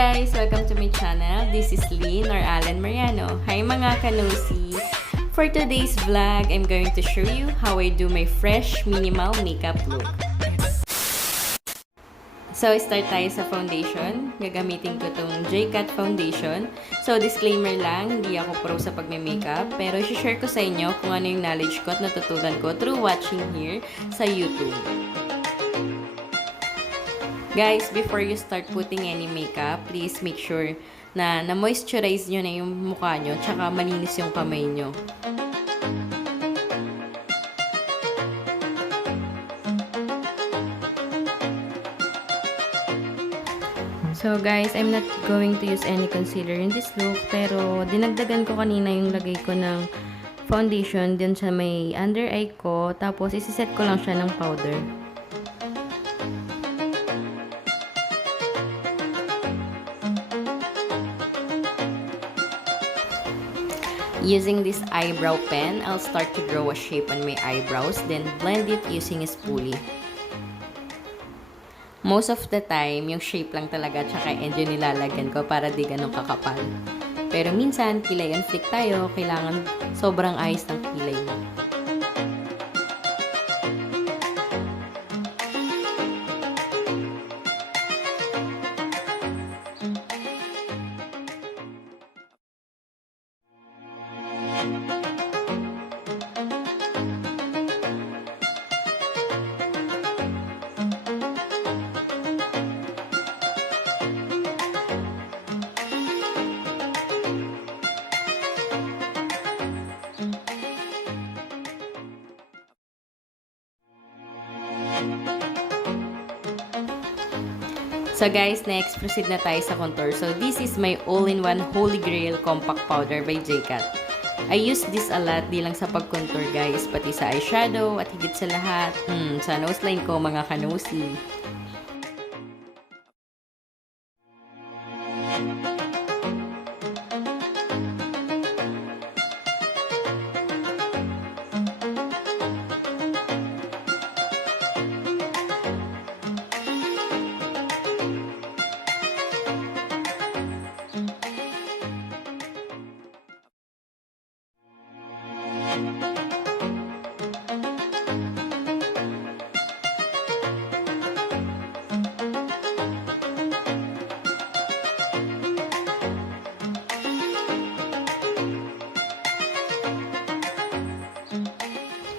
guys! Welcome to my channel. This is Lyn or Lyn Mariano. Hi mga kanosi! For today's vlog, I'm going to show you how I do my fresh minimal makeup look. So, start tayo sa foundation. Gagamitin ko itong JCat foundation. So, disclaimer lang, hindi ako pro sa pagme-makeup. Pero, i-share ko sa inyo kung ano yung knowledge ko at natutunan ko through watching here sa YouTube. Guys, before you start putting any makeup, please make sure na na-moisturize nyo na yung mukha nyo tsaka malinis yung kamay nyo. So guys, I'm not going to use any concealer in this look, pero dinagdagan ko kanina yung lagay ko ng foundation din sa may under eye ko, tapos isiset ko lang siya ng powder. Using this eyebrow pen, I'll start to draw a shape on my eyebrows, then blend it using a spoolie. Most of the time, yung shape lang talaga tsaka end yung nilalagyan ko para di ganun kakapal. Pero minsan, kilay and flick tayo, kailangan sobrang ayos ng kilay mo. So guys, next, proceed na tayo sa contour. So this is my all-in-one Holy Grail Compact Powder by JCat. I use this a lot, di lang sa pag-contour guys, pati sa eyeshadow at higit sa lahat, sa nose line ko mga kanosi.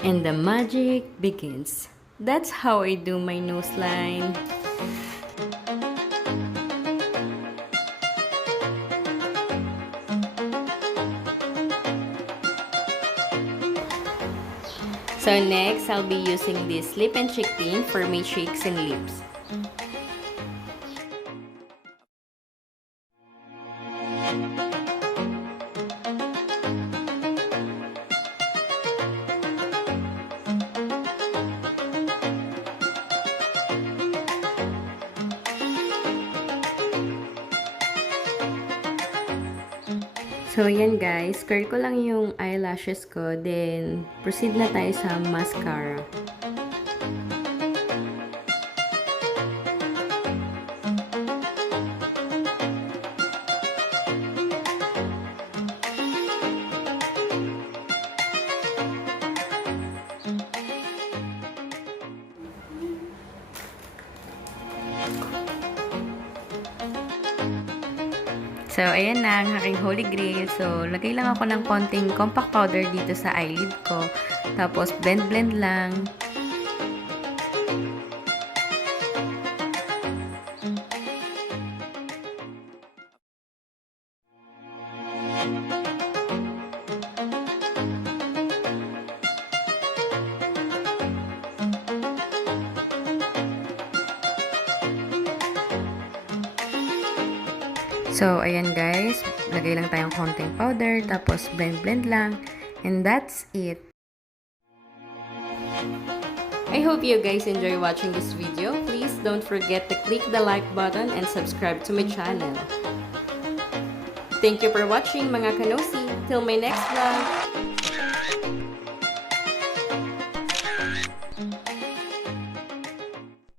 And the magic begins. That's how I do my nose line. So next, I'll be using this LipandCheek tint for my cheeks and lips. So, yan guys. Curl ko lang yung eyelashes ko. Then, proceed na tayo sa mascara. So, ayan na ang aking holy grail. So, lagay lang ako ng konting compact powder dito sa eyelid ko. Tapos, blend lang. So, ayan guys, lagay lang tayong konting powder, tapos blend lang, and that's it. I hope you guys enjoy watching this video. Please don't forget to click the like button and subscribe to my channel. Thank you for watching mga kanosi. Till my next vlog!